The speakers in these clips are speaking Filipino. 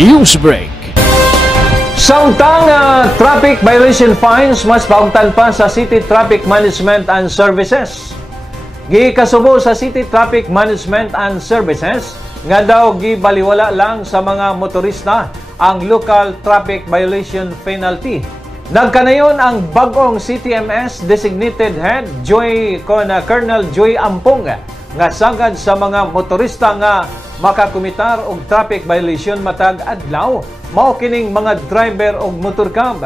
Newsbreak. Samtang traffic violation fines mas paungtan pa sa City Traffic Management and Services. Gikasubo sa City Traffic Management and Services nga daw gibaliwala lang sa mga motorista ang local traffic violation penalty. Nagkanayon ang bagong CTMS designated head Colonel Joy Ampong nga sagad sa mga motorista nga makakumitar og traffic violation matag adlaw mao kining mga driver og motorcab.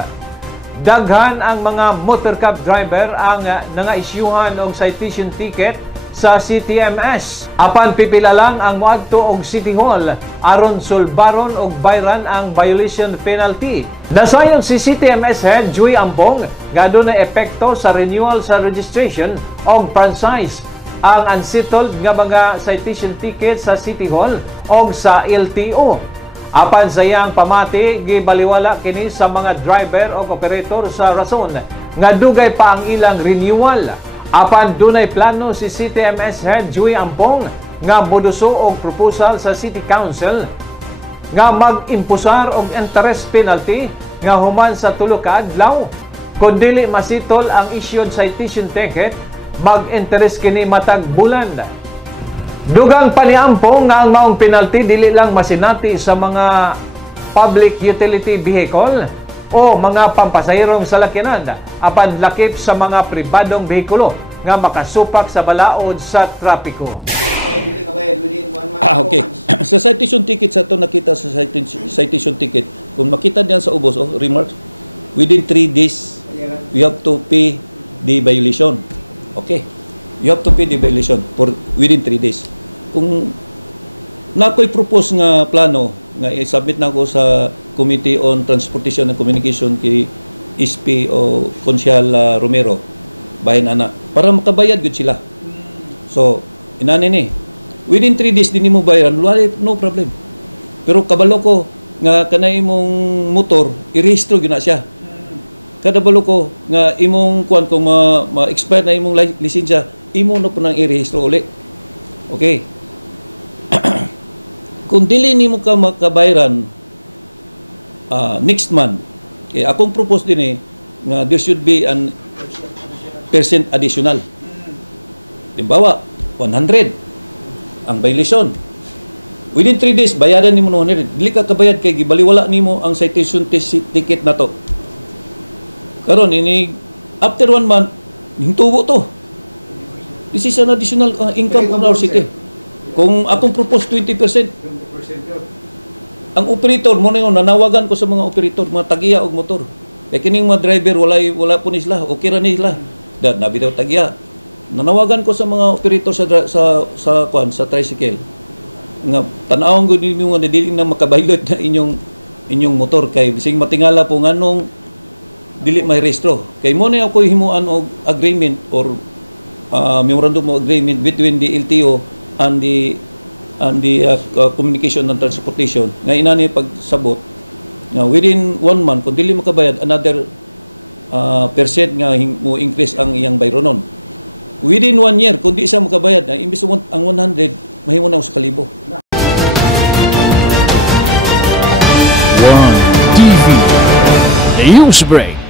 Daghan ang mga motorcab driver ang nangaisyuhan og citation ticket sa CTMS. Apan pipila lang ang moadto og City Hall aron sulbaron og bayran ang violation penalty. Nasayon si CTMS head Joy Ampong nga adunay epekto sa renewal sa registration og franchise ang unsettled nga mga citation ticket sa City Hall o sa LTO. Apan sa iyang pamati, gibaliwala kini sa mga driver o operator sa rason nga dugay pa ang ilang renewal. Apan dunay plano si CTMS head Joy Ampong nga moduso og proposal sa City Council nga mag-impusar og interest penalty nga human sa tulo ka adlaw. Kung dili masitol ang issued citation ticket, mag-interest kini matag bulan. Dugang paniampong nga ang maong penalty dili lang masinati sa mga public utility vehicle o mga pampasahirong salakyanan, apan lakip sa mga pribadong behikulo nga makasupak sa balaod sa trapiko. Okay. Sa citation ticket sa ito nakita sa citation ticket, kung makita diyan sa ubos, remarks, within 3 days, you have to pay the violation. Okay. You have to pay the violation for within 3 days. Kung nako'y propose nga plano nga i-submit na ako sa Committee on Transportation and Communication kay SP o Konsyal Romero bahin ana para makabayad gud sila. So inani ni within 3 days din mo bayaran, no problem. Pero kabalo ko nga kanay imong motor i-rehistro gyud na siya. Kada balo ko nga imong kuan kung ma-expire na imong lisensya, imo na po nang i-rehistro uli. Okay. Kung dili nimo ka makabayaran next month, okay, akong propose din nga there should be an percent additional. Halimbawa, 100 ang violation. Within 3 days, bayaran nimo 100. Dili ka kabayad kay gibaliwala nimo ang citation ticket na to. Karon ini after 1 month, hintubo to. This is an additional income from our city. Kung akong propose 20%, ang operator mo na yun, nanawagan ko sa mga operator, mga tagiya og motor. Kaya kining mga driver, wala po nila, okay ra nila. Nabitaw tagiya. Nanawagan ko sa mga operator sa tricycle. Nga tanawon ko ninyo nga dili na makabaylot na inyong motor kay bising matingala po nganong dili may rehistro. Kay mo na ako himuan og agreement or memorandum of agreement between the LTO and the communication and transportation nga inani pagsabot nga within 1 month kung dili makabayad another percent nga mo increase ang iyang bayronon. Within 1 year kung di siya makabayad na imbis ang 100 mahimo na sa 1,000. One TV Newsbreak.